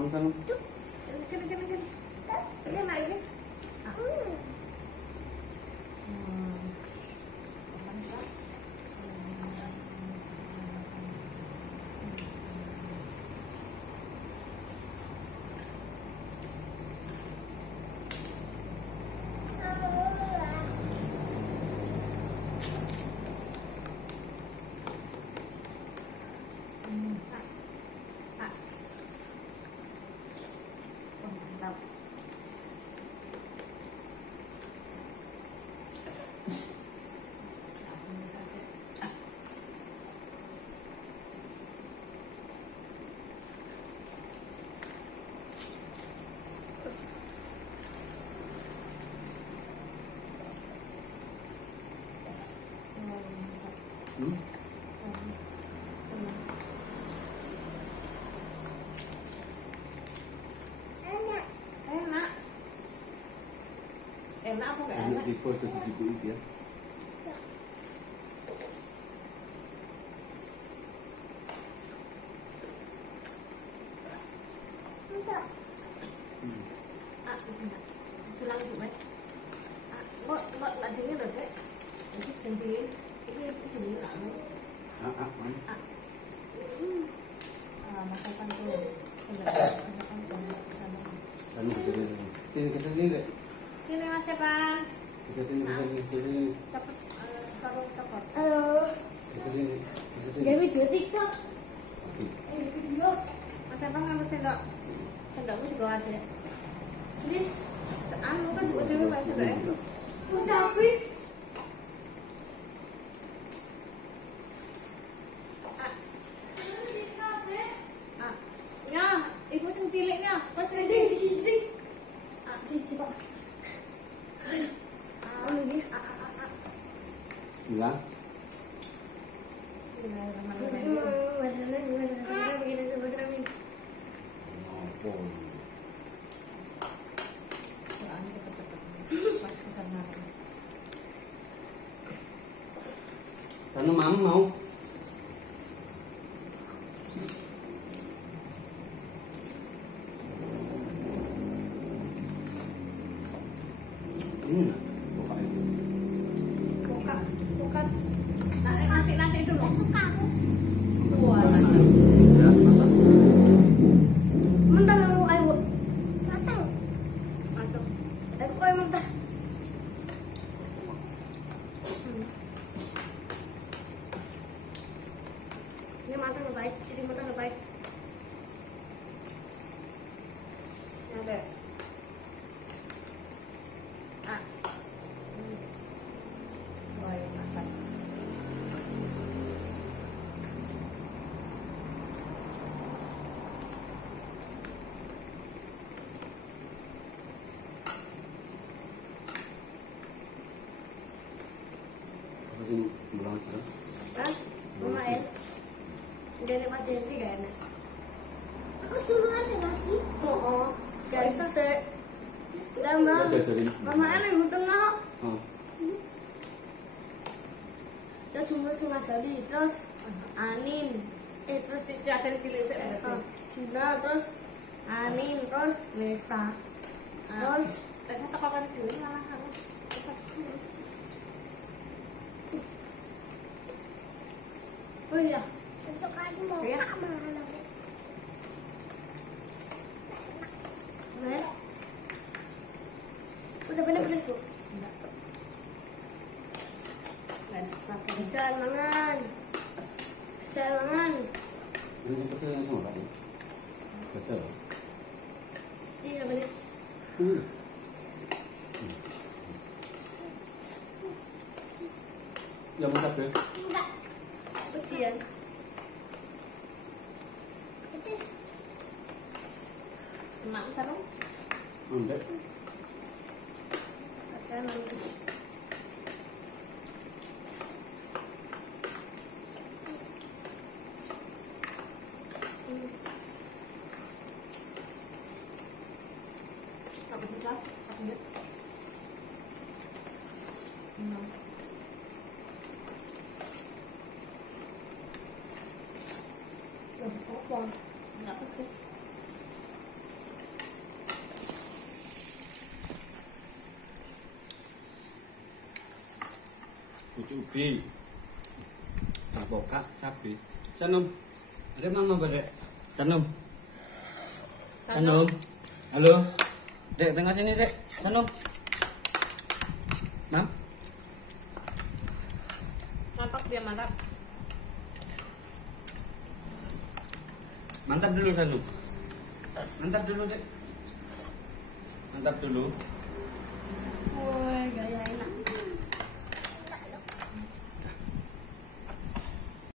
Mam sana. Sini. Ini naik ini. Enak apa enggak enak? Di foto di buku itu ya. Tulang juga. Mbak dingin loh, Dek. Ini dingin. Ini sini lah. Mana? Masakan tuh. Sini ke sini deh. Sini Mas Evan. Ke sini. Cepet taruh cepet. Halo. Ke sini. Jadi video TikTok. Oke. Video. Mas Evan ngambil sendok. Sendokmu juga aja. Ini anu kan juga dulu Mas Evan. Musafir. Ya, ibu sing ciliknya, pas Ada di sini. Cici Pak. Bilang. Sana mama mau. Bukan. Nasi dulu. Suka aku. Wah, Mentah mau ayo. Matang. mantap. Aku kau mentah. Ini matang lebih baik. Ini matang lebih baik. Ada. Wah, ya, mantap. Apa sih bilang sana? Hah? Mama ya? Udah lewat jenti gak enak? Aku dulu ada lagi. Oh, Guys, Mama. Mama enak di tengah. Oh. Terus umur setengah kali. Terus Anin. terus ada pilih saya. Cina. Terus Anin. Terus Nesa. Terus Saya tekan dulu malah harus. oh iya. Besok aku mau Ya. mana? Mana? Udah bener-bener tuh. Jalan mangan. Jalan mangan. Ini betul yang sama tadi. Betul. Iya bener. Yang mana be? Enggak. Kemudian Petis. emak sarung Enggak. ada nanti. Apa sih Kak? Apa ya? Sopo? Enggak pedes. ubi, tapokak, cabai. Sanum, ada mama berdek. Sanum, Sanum. Halo, dek tengah sini dek. Sanum, mam. Nampak dia mantap. Mantap dulu Sanum. Mantap dulu dek. Mantap dulu. Woi, gaya enak.